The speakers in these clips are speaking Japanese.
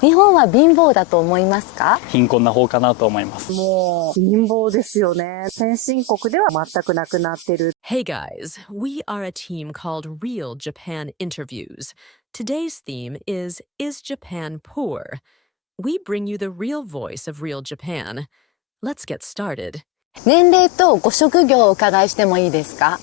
日本は貧乏だと思いますか？貧困な方かなと思います。もう貧乏ですよね。先進国では全くなくなってる。Hey guys, we are a team called Real Japan Interviews. Today's theme is Japan Poor? We bring you the real voice of real Japan. Let's get started. 年齢とご職業をお伺いしてもいいですか？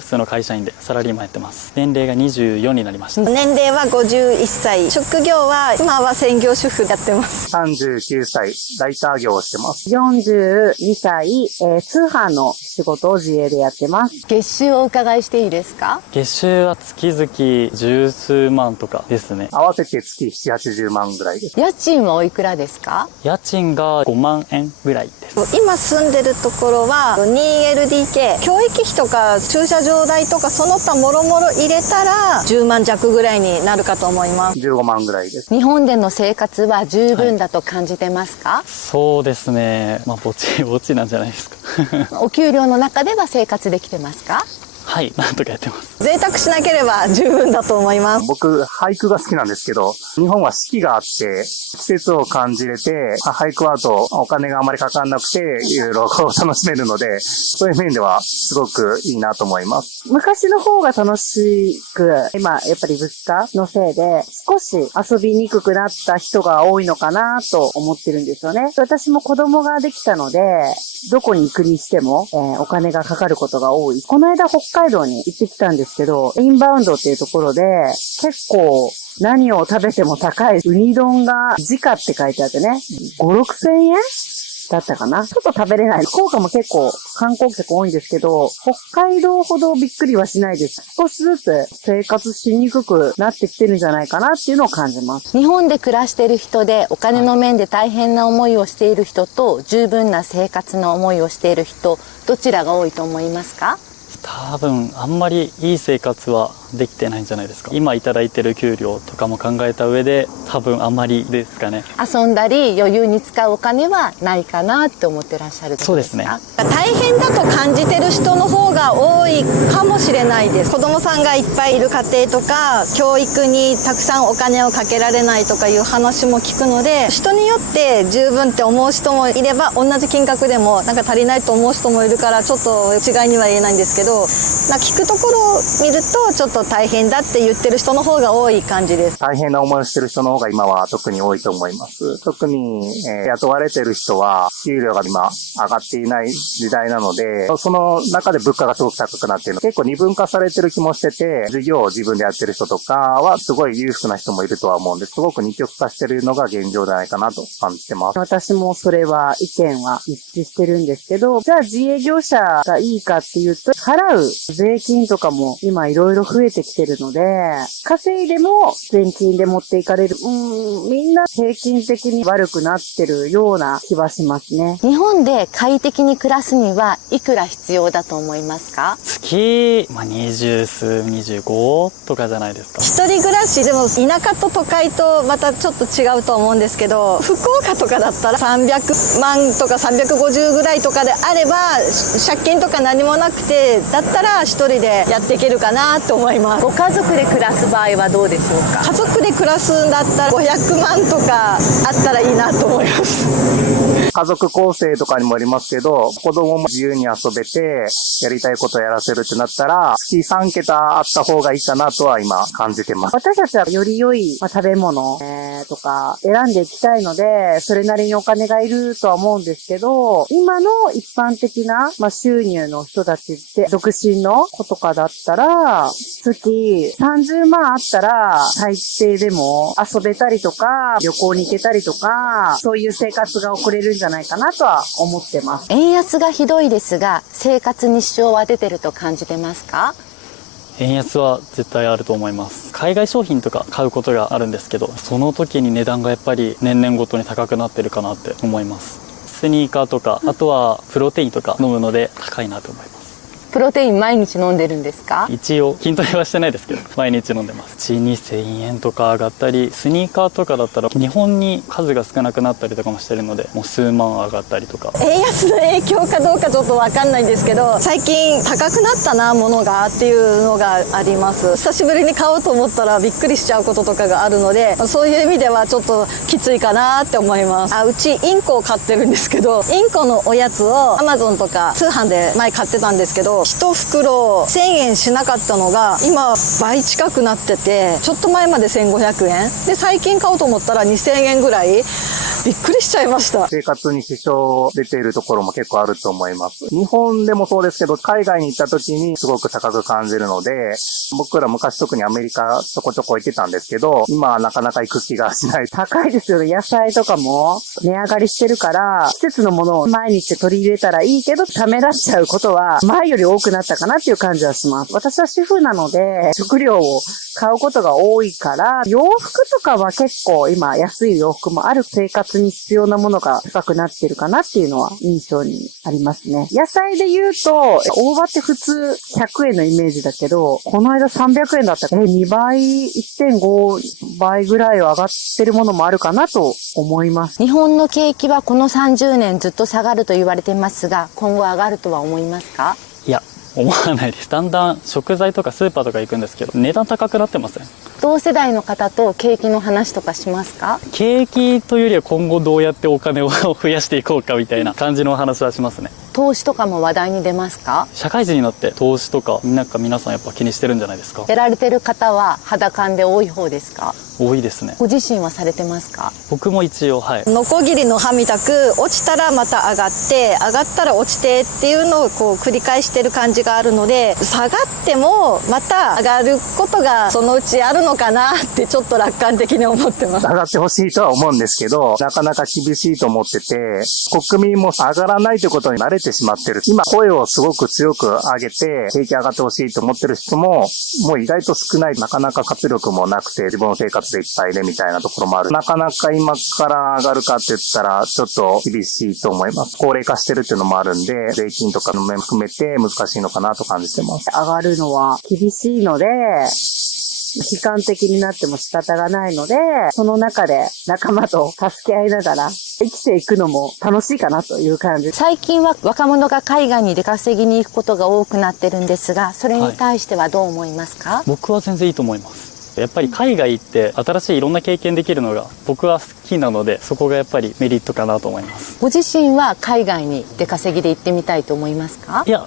普通の会社員でサラリーマンやってます。年齢が24になりました。年齢は51歳。職業は今は専業主婦やってます。39歳、ライター業をしてます。42歳、通販の仕事を自営でやってます。月収をお伺いしていいですか？月収は月々十数万とかですね。合わせて月7、80万ぐらいです。家賃はおいくらですか？家賃が5万円ぐらいです。今住んでるところは 2LDK。教育費とか駐車場代とかその他もろもろ入れたら10万弱ぐらいになるかと思います。15万ぐらいです。日本での生活は十分だと感じてますか？そうですね。ぼちなんじゃないですか。お給料の中では生活できてますか？はい、なんとかやってます。贅沢しなければ十分だと思います。僕、俳句が好きなんですけど、日本は四季があって、季節を感じれて、俳句はあとお金があまりかかんなくて、いろいろ楽しめるので、そういう面ではすごくいいなと思います。昔の方が楽しく、今やっぱり物価のせいで少し遊びにくくなった人が多いのかなと思ってるんですよね。私も子供ができたので、どこに行くにしても、お金がかかることが多い。この間北海道に行ってきたんですけど、インバウンドっていうところで、結構何を食べても高いウニ丼が時価って書いてあってね、5、6千円だったかな。ちょっと食べれない。福岡も結構観光客多いんですけど、北海道ほどびっくりはしないです。少しずつ生活しにくくなってきてるんじゃないかなっていうのを感じます。日本で暮らしている人でお金の面で大変な思いをしている人と十分な生活の思いをしている人、どちらが多いと思いますか？多分あんまりいい生活はできてないんじゃないですか。今いただいてる給料とかも考えた上で多分あんまりですかね。遊んだり余裕に使うお金はないかなって思ってらっしゃる。そうですね。大変だと感じてる人の方が多いかもしれないです。子供さんがいっぱいいる家庭とか、教育にたくさんお金をかけられないとかいう話も聞くので、人によって十分って思う人もいれば、同じ金額でもなんか足りないと思う人もいるから、ちょっと一概には言えないんですけど、聞くところを見るとちょっと大変だって言ってる人の方が多い感じです。大変な思いをしてる人の方が今は特に多いと思います。特に、雇われてる人は給料が今上がっていない時代なので、その中で物価がすごく高くなっているの。結構二分化されてる気もしてて、事業を自分でやってる人とかはすごい裕福な人もいるとは思うんです。すごく二極化してるのが現状じゃないかなと感じてます。私もそれは意見は一致してるんですけど、じゃあ自営業者がいいかっていうと、払う税金とかも今いろいろ増えてきてるので、稼いでも税金で持っていかれる。みんな平均的に悪くなってるような気はしますね。日本で快適に暮らすにはいくら必要だと思いますか？月、20数、25とかじゃないですか。一人暮らしでも田舎と都会とまたちょっと違うと思うんですけど、福岡とかだったら300万とか350ぐらいとかであれば、借金とか何もなくて、だったら一人でやっていけるかなと思います。ご家族で暮らす場合はどうでしょうか？家族で暮らすんだったら500万とかあったらいいなと思います。家族構成とかにもありますけど、子供も自由に遊べて、やりたいことをやらせるってなったら、月3桁あった方がいいかなとは今感じてます。私たちはより良い、食べ物、とか選んでいきたいので、それなりにお金がいるとは思うんですけど、今の一般的な、収入の人たちって、独身の子とかだったら、月30万あったら、最低でも遊べたりとか、旅行に行けたりとか、そういう生活が送れるんじゃないかなとは思ってます。円安がひどいですが、生活に支障は出てると感じてますか？円安は絶対あると思います。海外商品とか買うことがあるんですけど、その時に値段がやっぱり年々ごとに高くなってるかなって思います。スニーカーとか、あとはプロテインとか飲むので高いなと思います。プロテイン毎日飲んでるんですか？一応筋トレはしてないですけど毎日飲んでます。1、2000円とか上がったり、スニーカーとかだったら日本に数が少なくなったりとかもしてるので、もう数万上がったりとか。円安の影響かどうかちょっとわかんないんですけど、最近高くなったなものがっていうのがあります。久しぶりに買おうと思ったらびっくりしちゃうこととかがあるので、そういう意味ではちょっときついかなって思います。うちインコを飼ってるんですけど、インコのおやつを Amazon とか通販で前買ってたんですけど、1袋1000円しなかったのが今倍近くなってて、ちょっと前まで1500円で、最近買おうと思ったら2000円ぐらい、びっくりしちゃいました。生活に支障出ているところも結構あると思います。日本でもそうですけど、海外に行った時にすごく高く感じるので、僕ら昔特にアメリカちょこちょこ行ってたんですけど、今はなかなか行く気がしない。高いですよね。野菜とかも値上がりしてるから、季節のものを毎日取り入れたらいいけど、ためらっちゃうことは前より多くなったかなっていう感じはします。私は主婦なので、食料を買うことが多いから、洋服とかは結構今安い洋服もある、生活に必要なものが高くなってるかなっていうのは印象にありますね。野菜で言うと、大葉って普通100円のイメージだけど、この間300円だったから、2倍、1.5 倍ぐらいは上がってるものもあるかなと思います。日本の景気はこの30年ずっと下がると言われていますが、今後上がるとは思いますか？いや、思わないです。だんだん食材とかスーパーとか行くんですけど、値段高くなってません？同世代の方と景気の話とかしますか？景気というよりは今後どうやってお金を増やしていこうかみたいな感じの話はしますね。投資とかも話題に出ますか？社会人になって投資とか皆さんやっぱ気にしてるんじゃないですか？やられてる方は肌感で多い方ですか？多いですね。ご自身はされてますか？僕も一応、はい。ノコギリの刃みたく、落ちたらまた上がって、上がったら落ちてっていうのをこう繰り返してる感じがあるので、下がってもまた上がることがそのうちあるのかなってちょっと楽観的に思ってます。上がってほしいとは思うんですけど、なかなか厳しいと思ってて、国民も上がらないということに慣れてしまってる。今声をすごく強く上げて、景気上がってほしいと思ってる人も、もう意外と少ない。なかなか活力もなくて、自分の生活でいっぱいでみたいなところもある。なかなか今から上がるかって言ったら、ちょっと厳しいと思います。高齢化してるっていうのもあるんで、税金とかの面含めて難しいのかなと感じてます。上がるのは厳しいので、悲観的になっても仕方がないので、その中で仲間と助け合いながら生きていくのも楽しいかなという感じ。最近は若者が海外に出稼ぎに行くことが多くなってるんですが、それに対してはどう思いますか？僕は全然いいと思います。やっぱり海外行って新しいいろんな経験できるのが僕は好きなので、そこがやっぱりメリットかなと思います。ご自身は海外に出稼ぎで行ってみたいと思いますか？いや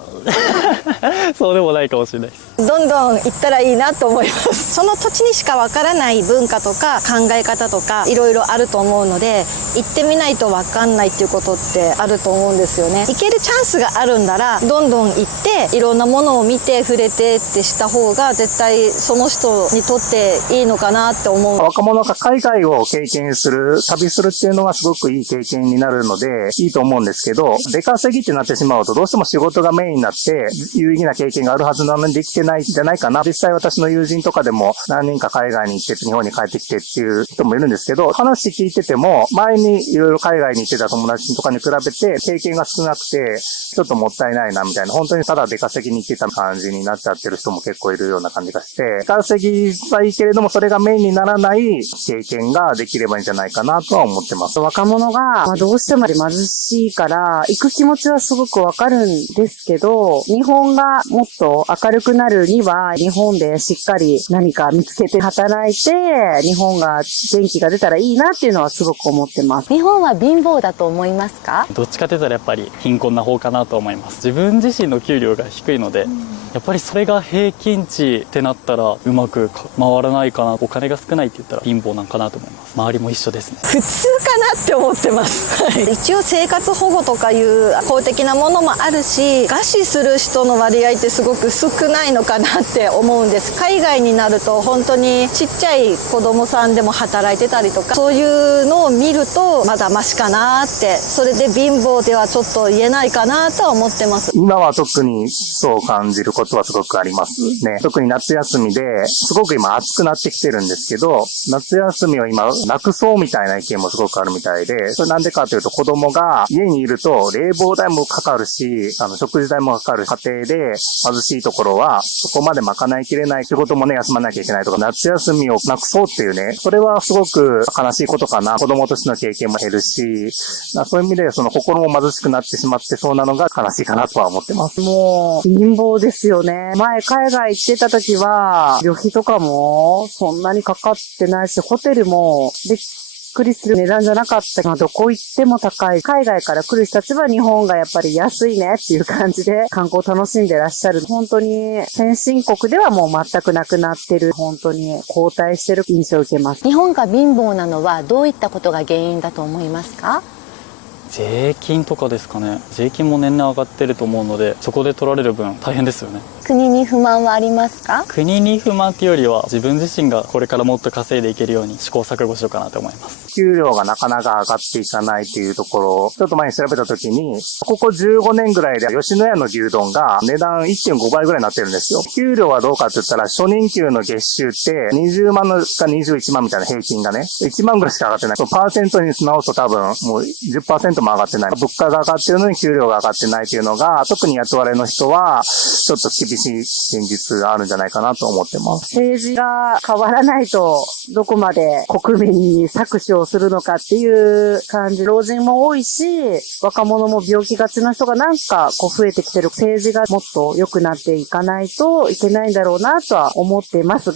そうでもないかもしれないです。どんどん行ったらいいなと思います。その土地にしかわからない文化とか考え方とかいろいろあると思うので、行ってみないとわかんないっていうことってあると思うんですよね。行けるチャンスがあるんならどんどん行っていろんなものを見て触れてってした方が絶対その人にとっていいのかなって思う。若者が海外を経験する、旅するっていうのはすごくいい経験になるのでいいと思うんですけど、出稼ぎってなってしまうとどうしても仕事がメインになって有意義な経験があるはずなのにできてないんじゃないかな。実際私の友人とかでも何人か海外に行って日本に帰ってきてっていう人もいるんですけど、話聞いてても前にいろいろ海外に行ってた友達とかに比べて経験が少なくてちょっともったいないなみたいな、本当にただ出稼ぎに行ってた感じになっちゃってる人も結構いるような感じがして、出稼ぎはいいけれどもそれがメインにならない経験ができればいいんじゃないかなとは思ってます。若者がどうしても貧しいから行く気持ちはすごくわかるんですけど、日本がもっと明るくなるには日本でしっかり何か見つけて働いて日本が元気が出たらいいなっていうのはすごく思ってます。日本は貧乏だと思いますか？どっちかというとやっぱり貧困な方かなと思います。自分自身の給料が低いので、やっぱりそれが平均値ってなったらうまく回らないかな。お金が少ないって言ったら貧乏なんかなと思います。周りも一緒ですね。普通かなって思ってます。一応生活保護とかいう公的なものもあるし、餓死する人の割合ってすごく少ないのかなって思うんです。海外になると本当にちっちゃい子供さんでも働いてたりとか、そういうのを見るとまだマシかなって、それで貧乏ではちょっと言えないかなとは思ってます。今は特にそう感じるこことはすごくありますね。特に夏休みで、すごく今暑くなってきてるんですけど、夏休みを今、なくそうみたいな意見もすごくあるみたいで、それなんでかというと子供が家にいると冷房代もかかるし、食事代もかかる家庭で貧しいところは、そこまで賄いきれない。仕事もね、休まなきゃいけないとか、夏休みをなくそうっていうね、それはすごく悲しいことかな。子供としての経験も減るし、そういう意味でその心も貧しくなってしまってそうなのが悲しいかなとは思ってます。もう、貧乏ですよね。前海外行ってた時は、旅費とかもそんなにかかってないし、ホテルもびっくりする値段じゃなかった。どこ行っても高い。海外から来る人たちは日本がやっぱり安いねっていう感じで観光楽しんでらっしゃる。本当に先進国ではもう全くなくなってる。本当に後退してる印象を受けます。日本が貧乏なのはどういったことが原因だと思いますか？税金とかですかね。税金も年々上がってると思うので、そこで取られる分大変ですよね。国に不満はありますか？国に不満っていうよりは、自分自身がこれからもっと稼いでいけるように試行錯誤しようかなと思います。給料がなかなか上がっていかないっていうところを、ちょっと前に調べたときに、ここ15年ぐらいで吉野家の牛丼が値段 1.5 倍ぐらいになってるんですよ。給料はどうかって言ったら、初任給の月収って20万か21万みたいな平均がね、1万ぐらいしか上がってない。パーセントに直すと多分もう 10% も上がってない。物価が上がってるのに給料が上がってないっていうのが、特に雇われの人は、ちょっと厳しい現実があるんじゃないかなと思ってます。政治が変わらないと、どこまで国民に搾取をするのかっていう感じ。老人も多いし、若者も病気がちな人がなんか増えてきてる。政治がもっと良くなっていかないといけないんだろうなとは思っています。